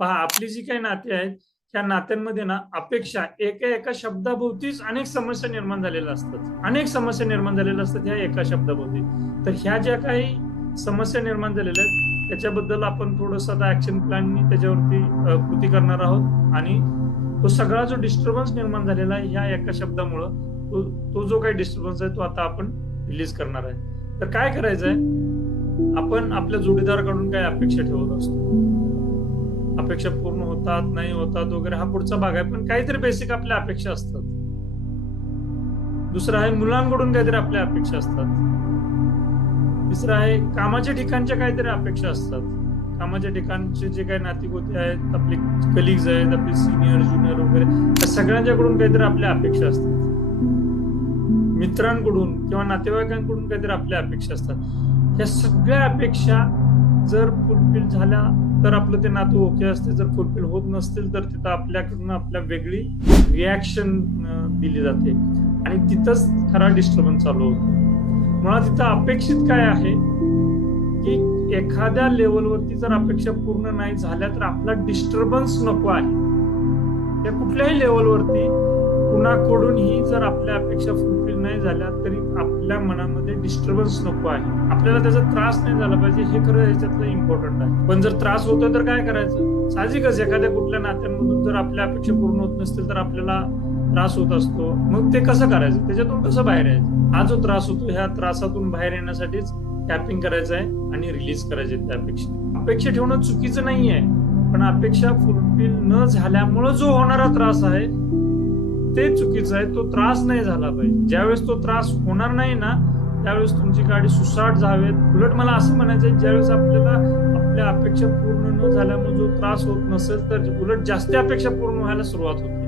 पहा, आपली जी काही नाती आहेत त्या नात्यांमध्ये ना अपेक्षा एका एका शब्दाभोवतीच अनेक समस्या निर्माण झालेल्या असतात. अनेक समस्या निर्माण झालेल्या असतात ह्या एका शब्दाभोवती. तर ह्या ज्या काही समस्या निर्माण झालेल्या आहेत त्याच्याबद्दल आपण थोडस आता ऍक्शन प्लॅननी त्याच्यावरती कृती करणार आहोत. आणि तो सगळा जो डिस्टर्बन्स निर्माण झालेला आहे ह्या एका शब्दामुळं तो जो काही डिस्टर्बन्स आहे तो आता आपण रिलीज करणार आहे. तर काय करायचंय, आपण आपल्या जोडीदाराकडून काय अपेक्षा ठेवत असतो, अपेक्षा पूर्ण होतात नाही होतात वगैरे हा पुढचा भाग आहे, पण काहीतरी बेसिक आपल्या अपेक्षा असतात. दुसरं आहे मुलांकडून काहीतरी आपल्या अपेक्षा असतात. तिसरं आहे कामाच्या ठिकाणच्या काहीतरी अपेक्षा असतात. कामाच्या ठिकाणचे जे काही नातेगोते आहेत, आपले कलिग्स आहेत, आपले सिनियर ज्युनियर वगैरे, त्या सगळ्यांच्याकडून काहीतरी आपल्या अपेक्षा असतात. मित्रांकडून किंवा नातेवाईकांकडून काहीतरी आपल्या अपेक्षा असतात. या सगळ्या अपेक्षा जर फुलफिल झाल्या तर आपलं ते नातं ओके असते. जर फुलफिल होत नसतील तर तिथं आपल्याकडून आपल्या वेगळी रिॲक्शन दिली जाते आणि तिथंच खरा डिस्टर्बन्स चालू होतो. मुळात तिथं अपेक्षित काय आहे की एखाद्या लेवलवरती जर अपेक्षा पूर्ण नाही झाल्या तर आपला डिस्टर्बन्स नको आहे. त्या कुठल्याही लेवलवरती कुणाकडूनही जर आपल्या अपेक्षा फुलफिल नाही झाल्या तरी आपल्या मनामध्ये डिस्टर्बन्स नको आहे. आपल्याला त्याचा त्रास नाही झाला पाहिजे, हे खरं ह्याच्यातलं इम्पॉर्टंट आहे. पण जर त्रास होतोय तर काय करायचं? साहजिकच एखाद्या कुठल्या नात्यांमधून जर आपल्या अपेक्षा पूर्ण होत नसतील तर आपल्याला त्रास होत असतो. मग ते कसं करायचं, त्याच्यातून कसं बाहेर यायचं? हा जो त्रास होतो ह्या त्रासातून बाहेर येण्यासाठीच टॅपिंग करायचं आहे आणि रिलीज करायचे त्या अपेक्षा ठेवणं चुकीचं नाहीये, पण अपेक्षा फुलफिल न झाल्यामुळे जो होणारा त्रास आहे ते चुकीचं आहे. तो त्रास नाही झाला पाहिजे. ज्यावेळेस तो त्रास होणार नाही ना त्यावेळेस तुमची गाडी सुसाट जावेत. उलट मला असं म्हणायचंय, ज्यावेळेस आपल्याला आपल्या अपेक्षा पूर्ण न झाल्यामुळे जो त्रास होत नसेल तर उलट जास्त अपेक्षा पूर्ण व्हायला सुरुवात होते.